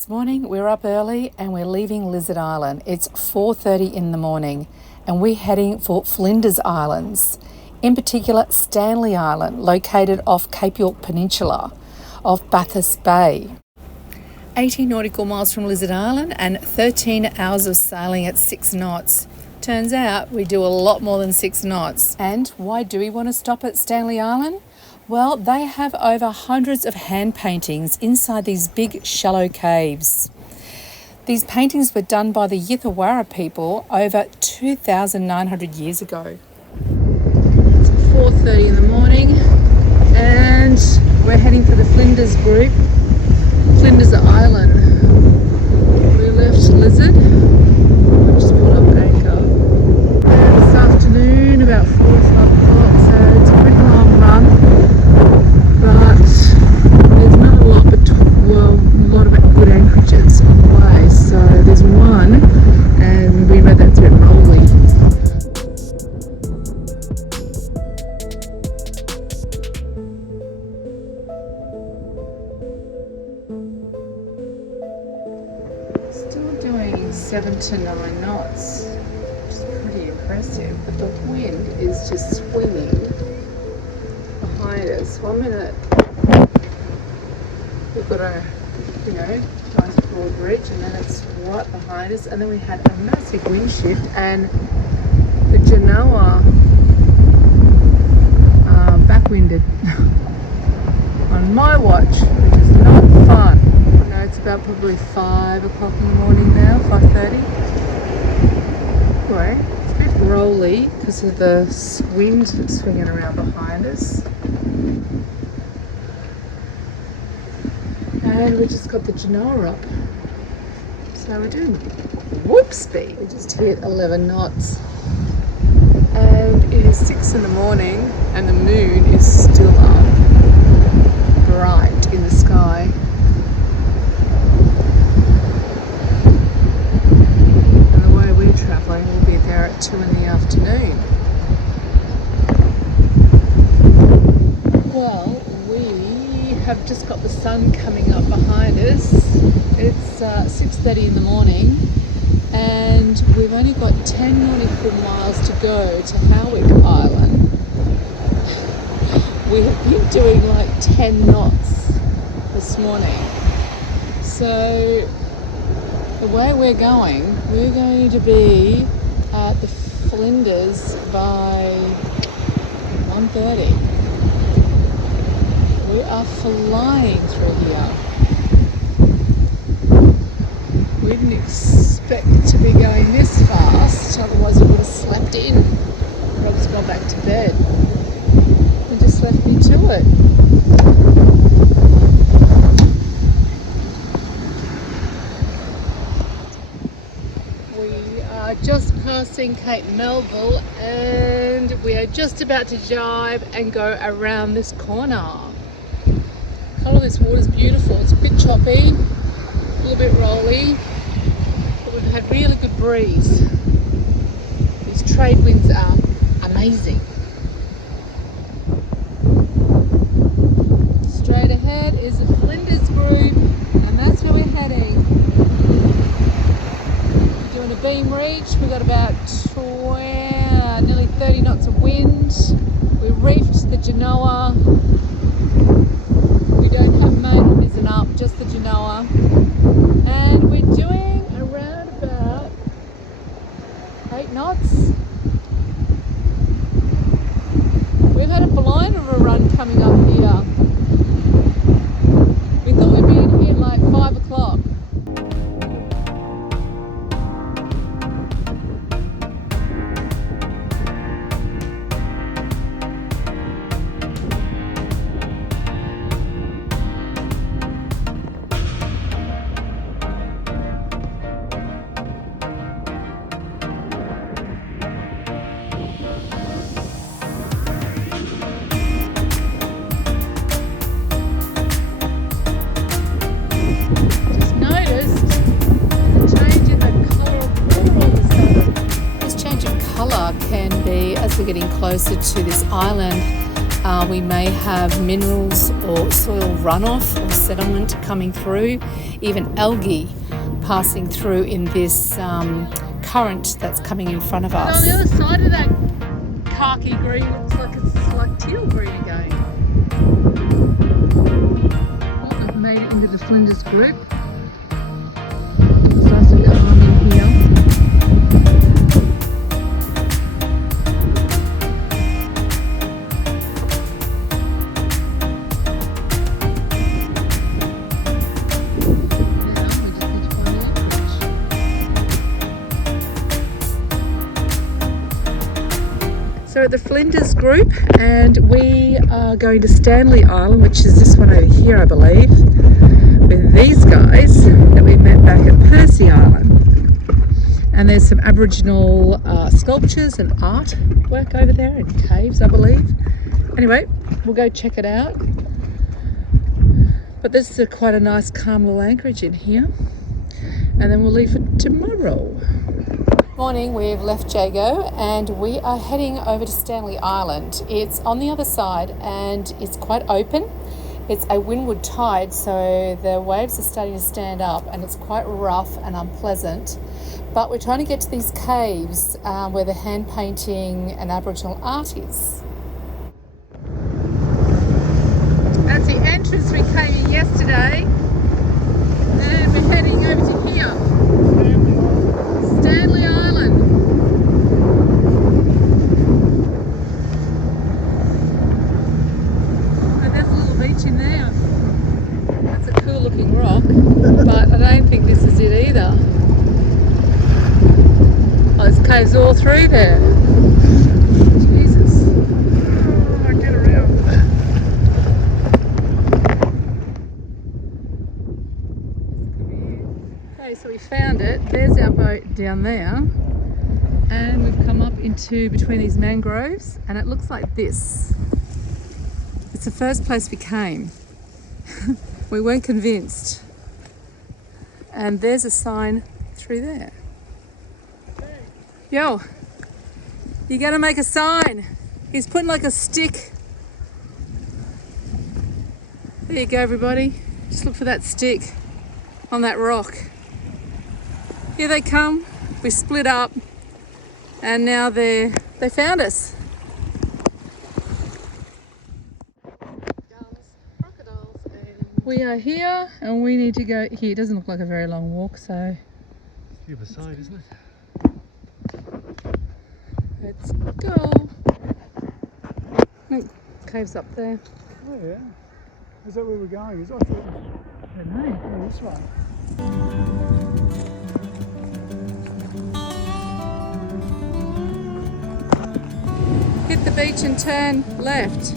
This morning we're up early and we're leaving Lizard Island. It's 4:30 in the morning and we're heading for Flinders Islands, in particular Stanley Island, located off Cape York Peninsula off Bathurst Bay. 80 nautical miles from Lizard Island and 13 hours of sailing at 6 knots. Turns out we do a lot more than 6 knots. And why do we want to stop at Stanley Island? Well, they have over hundreds of hand paintings inside these big shallow caves. These paintings were done by the Yithawarra people over 2,900 years ago. It's 4:30 in the morning and we're heading for the Flinders Group, Flinders Island. We left Lizard, we just pulled up anchor. This afternoon about 4 or 5 o'clock, so it's a pretty long run. But there's not a lot, a lot of good anchorages on the way. So there's one, and we read that's a bit rolly. Still doing 7 to 9 knots, which is pretty impressive. But the wind is just swinging behind us. 1 minute we've got a nice broad ridge and then it's right behind us, and then we had a massive wind shift and the Genoa backwinded on my watch, which is not fun. It's about probably 5 o'clock in the morning now, 5:30. Anyway, it's a bit rolly because of the wind swinging around behind us. And we just got the Genoa up. So we're doing whoop speed. We just hit 11 knots. And it is 6 in the morning and the moon is still up, bright in the sky. And the way we're travelling, we'll be there at 2 in the afternoon. Well, we have just got the sun coming up behind us. It's 6:30 in the morning and we've only got 10 nautical miles to go to Howick Island. We have been doing like 10 knots this morning. So the way we're going to be at the Flinders by 1:30. We are flying through here. We didn't expect to be going this fast, otherwise we would have slept in. Rob's gone back to bed. He just left me to it. We are just passing Cape Melville and we are just about to jibe and go around this corner. The colour of this water is beautiful. It's a bit choppy, a little bit rolly, but we've had really good breeze. These trade winds are amazing. Straight ahead is the Flinders Group, and that's where we're heading. We're doing a beam reach. We've got about nearly 30 knots of wind. We reefed the Genoa. Don't have main mizzen up, just the Genoa, and we're doing around about 8 knots. We've had a blind of a run coming up here. We thought we'd be in here like 5 o'clock. As we're getting closer to this island, We may have minerals or soil runoff or settlement coming through, even algae passing through in this current that's coming in front of us. And on the other side of that khaki green looks like it's like teal green again. Well, we've made it into the Flinders Group. It's nice and calm in here. So at the Flinders Group, and we are going to Stanley Island, which is this one over here, I believe, with these guys that we met back at Percy Island. And there's some Aboriginal sculptures and art work over there in caves, I believe. Anyway, we'll go check it out. But this is quite a nice calm little anchorage in here. And then we'll leave for tomorrow. Morning, we've left Jago and we are heading over to Stanley Island. It's on the other side and it's quite open. It's a windward tide, so the waves are starting to stand up and it's quite rough and unpleasant. But we're trying to get to these caves where the hand painting and Aboriginal art is. That's the entrance we came in yesterday, and we're heading over to here. Stanley Island. And there's a little beach in there. That's a cool looking rock, but I don't think this is it either. Oh, there's caves all through there. Jesus. Oh, get around. Okay, so we found it. There's our boat down there, and we've come up into between these mangroves, and it looks like this. It's the first place we came. We weren't convinced, and there's a sign through there. Yo, you gotta make a sign. He's putting like a stick. There you go, everybody. Just look for that stick on that rock. Here they come. We split up and now they found us. Crocodiles, and we are here and we need to go here. It doesn't look like a very long walk, so It's the other side, isn't it? let's go. Oh, cave's up there. Oh yeah. Is that where we're going? I thought I don't know. oh, this way. Hit the beach and turn left.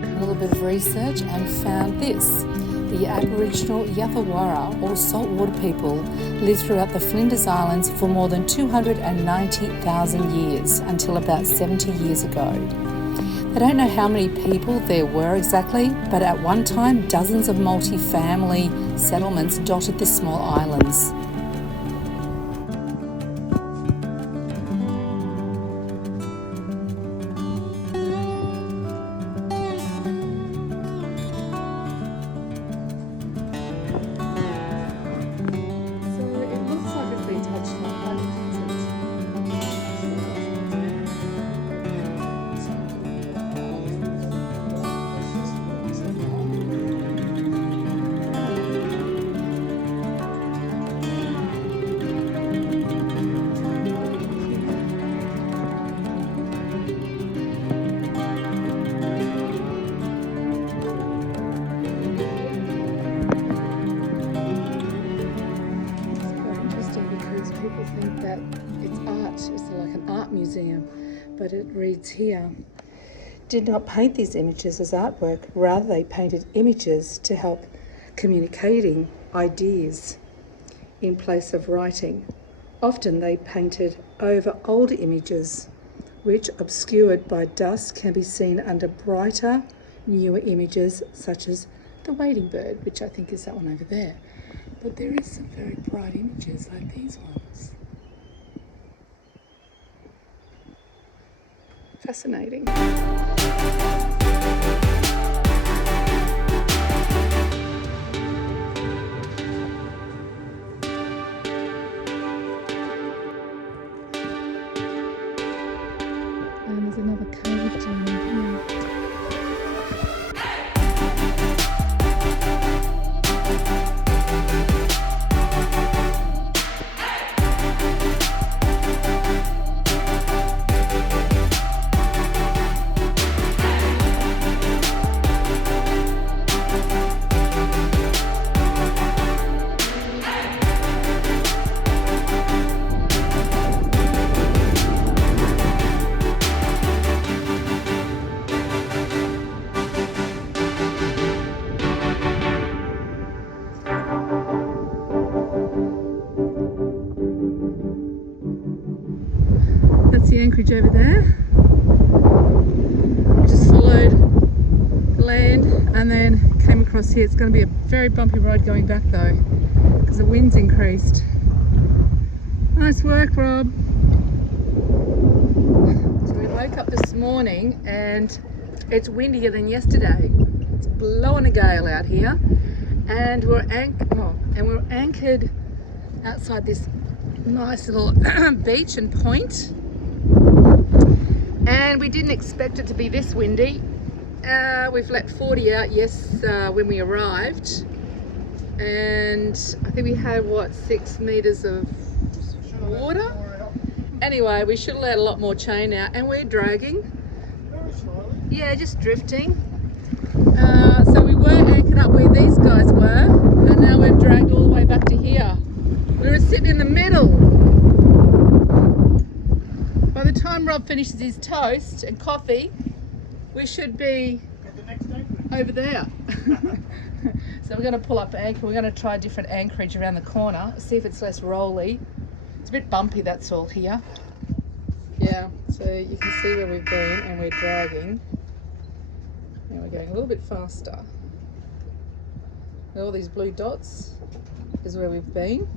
A little bit of research and found this. The Aboriginal Yathawarra, or saltwater people, lived throughout the Flinders Islands for more than 290,000 years, until about 70 years ago. They don't know how many people there were exactly, but at one time dozens of multi-family settlements dotted the small islands. But it reads here, did not paint these images as artwork. Rather, they painted images to help communicating ideas in place of writing. Often they painted over older images, which, obscured by dust, can be seen under brighter, newer images, such as the wading bird, which I think is that one over there. But there is some very bright images like these ones. Fascinating. And there's another cave down here. That's the anchorage over there. We just followed the land and then came across here. It's going to be a very bumpy ride going back though, because the wind's increased. Nice work, Rob. So we woke up this morning and it's windier than yesterday. It's blowing a gale out here, and we're anchored outside this nice little beach and point. And we didn't expect it to be this windy. We've let 40 out, when we arrived. And I think we had, 6 meters of water? Anyway, we should have let a lot more chain out. And we're dragging. Very slowly. Yeah, just drifting. So we were anchored up where these guys were. And now we've dragged all the way back to here. We were sitting in the middle. By the time Rob finishes his toast and coffee, we should be over there. So we're going to pull up anchor. We're going to try a different anchorage around the corner, see if it's less rolly. It's a bit bumpy, that's all here. Yeah, so you can see where we've been and we're dragging. Now we're going a little bit faster. And all these blue dots is where we've been.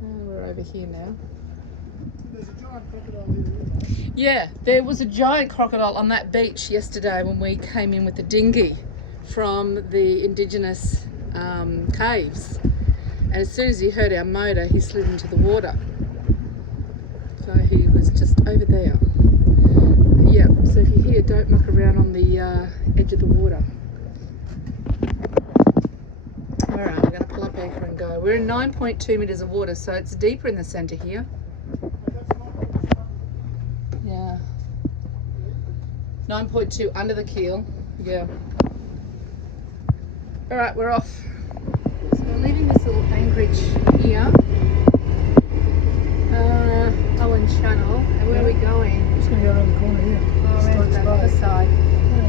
And we're over here now. There's a giant crocodile here, isn't there? Yeah, there was a giant crocodile on that beach yesterday when we came in with the dinghy from the indigenous caves. And as soon as he heard our motor, he slid into the water. So he was just over there. Yeah, so if you hear, don't muck around on the edge of the water. Alright, we're going to pull up anchor and go. We're in 9.2 meters of water, so it's deeper in the centre here. Yeah. 9.2 under the keel. Yeah. Alright, we're off. So we're leaving this little anchorage here. Owen Channel. And where are we going? Just going to go around the corner here. Oh, around Stokes that Bay. other side. Yeah.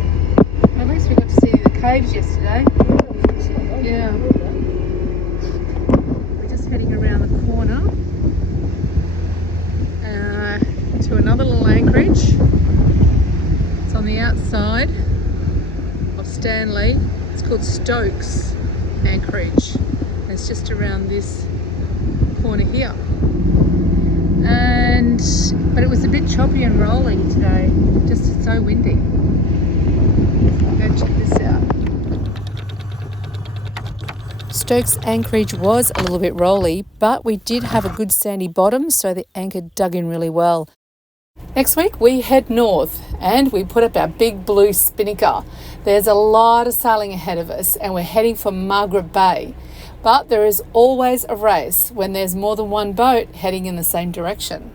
Well, at least we got to see the caves yesterday. Yeah. We're just heading around the corner to another little anchorage. It's on the outside of Stanley. It's called Stokes Anchorage. And it's just around this corner here. But it was a bit choppy and rolly today. Just so windy. Go check this out. Stokes Anchorage was a little bit rolly, but we did have a good sandy bottom, so the anchor dug in really well. Next week we head north and we put up our big blue spinnaker. There's a lot of sailing ahead of us and we're heading for Margaret Bay. But there is always a race when there's more than one boat heading in the same direction.